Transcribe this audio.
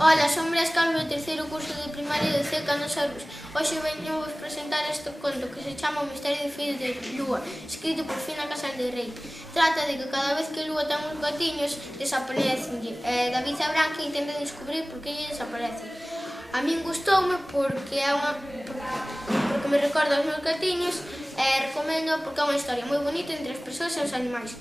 Ola, son Blas Carlos do terceiro curso de primaria de C. Cano Servos. Hoxe veño vos presentar este conto que se chama O misterio de Fillos de Lúa, escrito por Fina Casal de Rei. Trata de que cada vez que Lúa ten uns gatiños, desaparecenlle. David e Branca intentan descubrir por que lle desaparecen. A min gustoume porque me recorda os meus gatiños e recomendo porque é unha historia moi bonita entre as persoas e os animais.